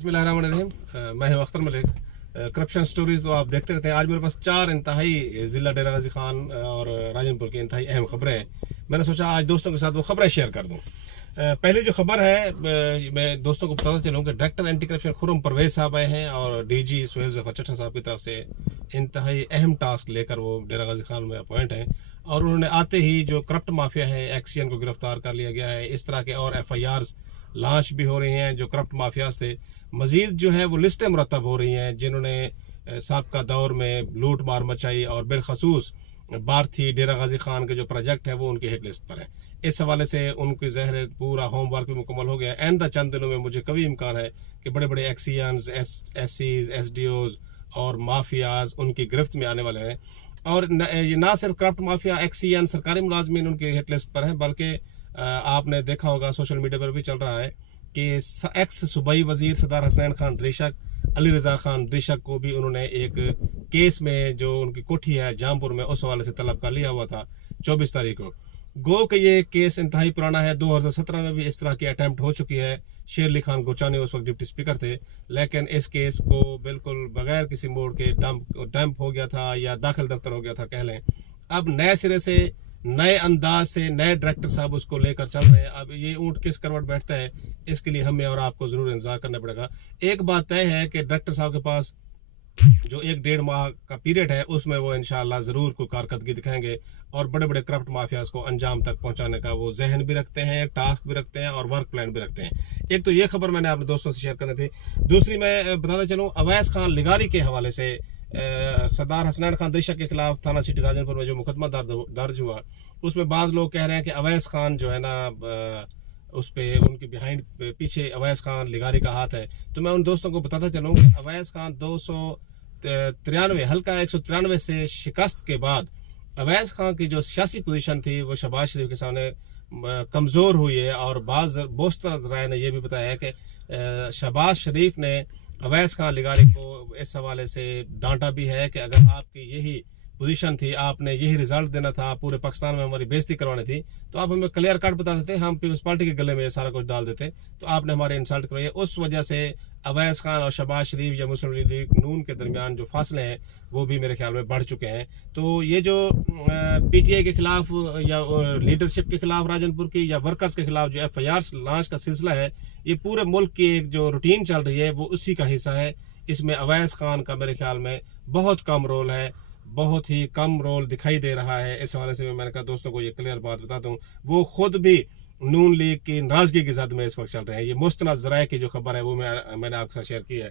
बिस्मिल्लाहिर्रहमानिर्रहीम। मैं हूं अख्तर मलिक। करप्शन स्टोरीज तो आप देखते रहते हैं। आज मेरे पास 4 इंतहाई ज़िला डेरा गाजी खान और राजनपुर की इंतहाई अहम खबरें हैं। मैंने सोचा आज दोस्तों के साथ वो खबरें शेयर कर दूं। पहली जो खबर है, मैं दोस्तों को बताता चलूँ कि director anti corruption Khurram Parvez साहब आए हैं और डीजी सुहेल जफर चट्टा साहब की तरफ से इंतहाई अहम टास्क लेकर वो डेरा गाजी खान में अपॉइंट हैं। और उन्होंने आते ही जो करप्ट माफिया है एक्सियन को गिरफ्तार कर लिया गया है। इस तरह के और FIRs लॉन्च भी हो रही हैं जो करप्ट माफियाज थे। मजीद जो है वो लिस्टें मुरतब हो रही हैं जिन्होंने साबका दौर में लूट मार मचाई और बिलखसूस भारती डेरा गाजी खान के जो प्रोजेक्ट है वो उनकी हिट लिस्ट पर है। इस हवाले से उनकी ज़हर पूरा होमवर्क भी मुकम्मल हो गया। एंड चंद दिनों में मुझे कभी इम्कान है कि बड़े बड़े एक्सियंस, SCs, SDOs और माफियाज उनकी गिरफ्त में आने वाले हैं। और ये ना सिर्फ करप्ट माफिया, एक्सियन, सरकारी मुलाजमीन उनकी हिट लिस्ट पर हैं, बल्कि आपने देखा होगा सोशल मीडिया पर भी चल रहा है कि एक्स सूबाई वजीर सरदार हसनैन खान ड्रिशक, अली रजा खान ड्रिशक को भी उन्होंने एक केस में जो उनकी कोठी है जामपुर में उस हवाले से तलब कर लिया हुआ था 24 तारीख को। गो कि ये केस इंतहाई पुराना है। 2017 में भी इस तरह की अटैम्प्ट हो चुकी है। शेर अली खान गोचानी उस वक्त डिप्टी स्पीकर थे, लेकिन इस केस को बिल्कुल बगैर किसी मोड़ के डंप हो गया था या दाखिल दफ्तर हो गया था कह लें। अब नए सिरे से, नए अंदाज से नए डायरेक्टर साहब उसको लेकर चल रहे हैं। अब ये ऊँट किस करवट बैठता है, इसके लिए हमें और आपको जरूर इंतजार करना पड़ेगा। एक बात तय है कि डायरेक्टर साहब के पास जो 1-1.5 माह का पीरियड है उसमें वो इंशाल्लाह जरूर कोई कारकर्दगी दिखाएंगे और बड़े बड़े करप्ट माफियाज को अंजाम तक पहुंचाने का वो जहन भी रखते हैं, टास्क भी रखते हैं और वर्क प्लान भी रखते हैं। एक तो ये खबर मैंने अपने दोस्तों से शेयर करनी थी। दूसरी मैं बताता चलूँ अवैस खान लिगारी के हवाले से सरदार हसनैन खान ड्रिशक के खिलाफ थाना सिटी राजनपुर में जो मुकदमा दर्ज हुआ उसमें बाज़ लोग कह रहे हैं कि अवैस खान जो है ना उस पे उनके बिहाइंड पीछे अवैस खान लिगारी का हाथ है। तो मैं उन दोस्तों को बताता चलूँ कि अवैस खान 293 हल्का 193 से शिकस्त के बाद अवैस खान की जो सियासी पोजीशन थी वो शहबाज शरीफ के सामने कमज़ोर हुई है। और बोस्तर राय ने यह भी बताया है कि शहबाज शरीफ ने अवैस खान लिगारी को इस हवाले से डांटा भी है कि अगर आपकी यही पोजीशन थी, आपने यही रिजल्ट देना था, पूरे पाकिस्तान में हमारी बेइज्जती करवानी थी, तो आप हमें क्लियर कट बता देते, हम पीपल्स पार्टी के गले में सारा कुछ डाल देते, तो आपने हमारे इंसल्ट करवाई। उस वजह से अवैस खान और शहबाज शरीफ या मुस्लिम लीग नून के दरमियान जो फासले हैं वो भी मेरे ख्याल में बढ़ चुके हैं। तो ये जो PTI के खिलाफ या लीडरशिप के खिलाफ राजनपुर की या वर्कर्स के खिलाफ जो FIRs लॉन्च का सिलसिला है, ये पूरे मुल्क की एक जो रूटीन चल रही है वो उसी का हिस्सा है। इसमें अवैस खान का मेरे ख्याल में बहुत कम रोल है, बहुत ही कम रोल दिखाई दे रहा है। इस हवाले से मैंने कहा दोस्तों को ये क्लियर बात बता दूं, वो खुद भी नून लीग की नाराजगी की जद में इस वक्त चल रहे हैं। ये मुस्तनद ज़राए की जो खबर है वो मैंने आपके साथ शेयर की है।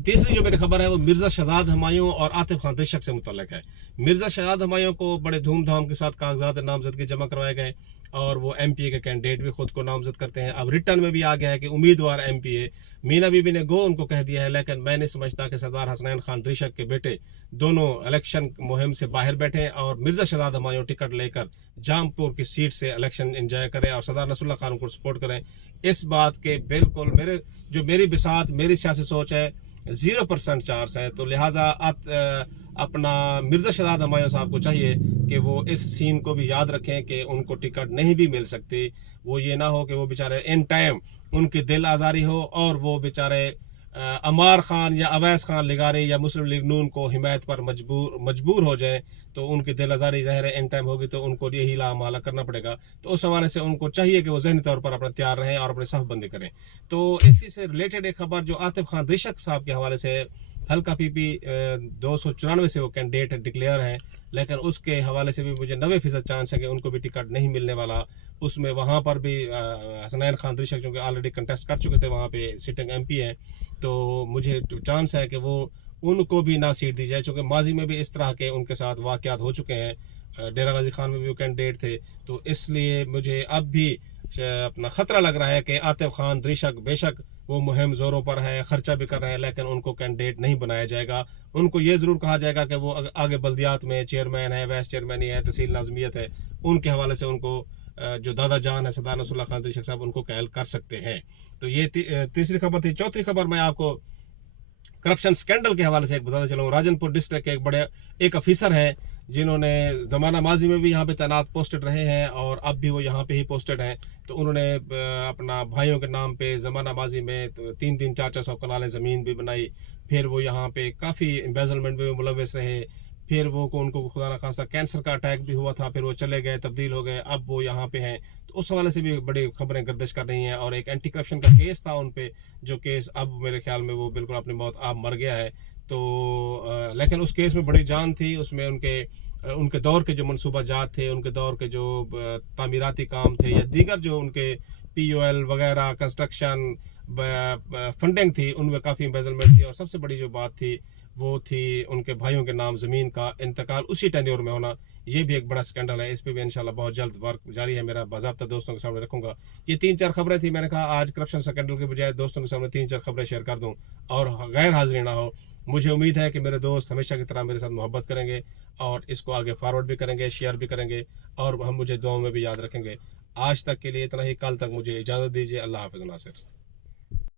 तीसरी जो मेरी खबर है वो मिर्जा शहजाद हुमायूं और आतिफ खान ड्रिशक से मुतल्लिक है। मिर्जा शहजाद हुमायूं को बड़े धूमधाम के साथ कागजात नामजदगी जमा करवाए गए और वो MPA के कैंडिडेट भी खुद को नामजद करते हैं। अब रिटर्न में भी आ गया है कि उम्मीदवार MPA मीना बीबी ने गो उनको कह दिया है, लेकिन मैं नहीं समझता कि सरदार हसनैन खान ड्रिशक के बेटे दोनों इलेक्शन मुहिम से बाहर बैठे और मिर्जा शहजाद हुमायूं टिकट लेकर जामपुर की सीट से इलेक्शन एंजॉय करें और सरदार नसरुल्लाह खान को सपोर्ट करें। इस बात के बिल्कुल मेरी बिसात, मेरी सियासी सोच है 0% चांस है। तो लिहाजा अपना मिर्जा शहजाद हुमायूं साहब को चाहिए कि वो इस सीन को भी याद रखें कि उनको टिकट नहीं भी मिल सकती। वो ये ना हो कि वो बेचारे इन टाइम उनकी दिल आज़ारी हो और वो बेचारे अमार खान या अवैस खान लिगारी या मुस्लिम लीग नून को हिमायत पर मजबूर हो जाए, तो उनकी दिल आज़ारी ज़ाहिर है इन टाइम होगी तो उनको यही लामाला करना पड़ेगा। तो उस हवाले से उनको चाहिए कि वो ज़हनी तौर पर अपना तैयार रहें और अपने सफ़बंदी करें। तो इसी से रिलेटेड एक खबर जो आतिफ खान ड्रिशक साहब के हवाले से हल्का PP 294 से वो कैंडिडेट डिक्लेयर हैं, लेकिन उसके हवाले से भी मुझे 90% चांस है कि उनको भी टिकट नहीं मिलने वाला। उसमें वहाँ पर भी हसनैन खान ड्रिशक जो कि ऑलरेडी कंटेस्ट कर चुके थे, वहाँ पे सिटिंग MP हैं, तो मुझे चांस है कि वो उनको भी ना सीट दी जाए, क्योंकि माजी में भी इस तरह के उनके साथ वाक़यात हो चुके हैं। डेरा गाजी खान में भी वो कैंडिडेट थे, तो इसलिए मुझे अब भी अपना ख़तरा लग रहा है कि आतिफ खान ड्रिशक बेशक वो मुहिम ज़ोरों पर है, ख़र्चा भी कर रहे हैं, लेकिन उनको कैंडिडेट नहीं बनाया जाएगा। उनको ये ज़रूर कहा जाएगा कि वो आगे बल्दियात में चेयरमैन है, वाइस चेयरमैन ही है, तहसील नाज़मियत है, उनके हवाले से उनको जो दादा जान है सरदार नसरुल्लाह खान ड्रिशक साहब उनको कैल कर सकते हैं। तो ये तीसरी खबर थी। चौथी खबर मैं आपको करप्शन स्कैंडल के हवाले से एक बताना चलूँ। राजनपुर डिस्ट्रिक्ट के एक अफीसर हैं जिन्होंने ज़माना माजी में भी यहाँ पे तैनात पोस्टेड रहे हैं और अब भी वो यहाँ पे ही पोस्टेड हैं। तो उन्होंने अपना भाइयों के नाम पे ज़माना माजी में 3-400 कनालें ज़मीन भी बनाई। फिर वो यहाँ पे काफ़ी एम्बेजलमेंट में मुलविस रहे। फिर उनको खुदा न खासा कैंसर का अटैक भी हुआ था, फिर वो चले गए, तब्दील हो गए, अब वो यहाँ पे हैं। तो उस हवाले से भी बड़ी खबरें गर्दिश कर रही हैं। और एक एंटी करप्शन का केस था उन पे, जो केस अब मेरे ख्याल में वो बिल्कुल अपनी मौत आप मर गया है। तो लेकिन उस केस में बड़ी जान थी, उसमें उनके दौर के जो मनसूबा जात थे, उनके दौर के जो तामीराती काम थे या दीगर जो उनके POL वगैरह कंस्ट्रक्शन फंडिंग थी, उनमें काफ़ी एम्बेजलमेंट थी। और सबसे बड़ी जो बात थी वो थी उनके भाइयों के नाम ज़मीन का इंतकाल उसी टेन्योर में होना। ये भी एक बड़ा स्कैंडल है। इस पर भी इंशाल्लाह बहुत जल्द वर्क जारी है, मेरा बाज़ाब्ता दोस्तों के सामने रखूंगा। ये 3-4 खबरें थी, मैंने कहा आज करप्शन स्कैंडल के बजाय दोस्तों के सामने 3-4 खबरें शेयर कर दूं और गैर हाजिरी ना हो। मुझे उम्मीद है कि मेरे दोस्त हमेशा की तरह मेरे साथ मोहब्बत करेंगे और इसको आगे फॉरवर्ड भी करेंगे, शेयर भी करेंगे और हम मुझे दुआओं में भी याद रखेंगे। आज तक के लिए इतना ही। कल तक मुझे इजाज़त दीजिए। अल्लाह हाफ़िज़ नासिर।